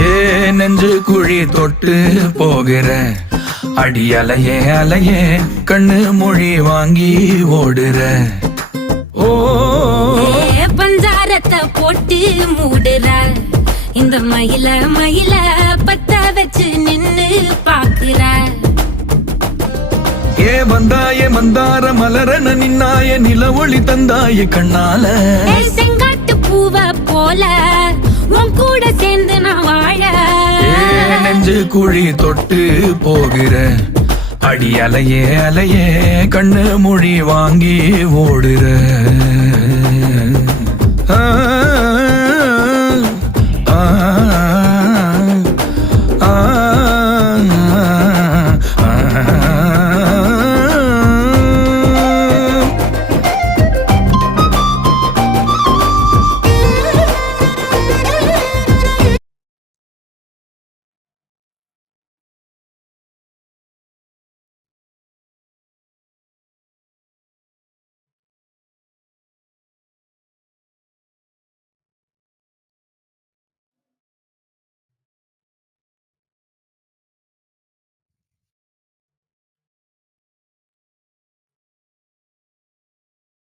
ஏ நெஞ்சு குழி தொட்டு போகிற அடி அலையே அலையே கண்ணு மொழி வாங்கி ஓடுற. ஓ பஞ்சாரத்தை போட்டு மூடுற இந்த மயில மயில பத்த வச்சு நின்னு பாக்குற. ஏ வந்தாய மந்தார மலரன நின்னாய நில ஒளி தந்தாய கண்ணால. செங்காட்டு பூவ போல உன் கூட சேர்ந்து நான் வாழ. நெஞ்சு குழி தொட்டு போகிற அடி அலையே அலையே கண்ணு மொழி வாங்கி ஓடுற. ஆ ஆ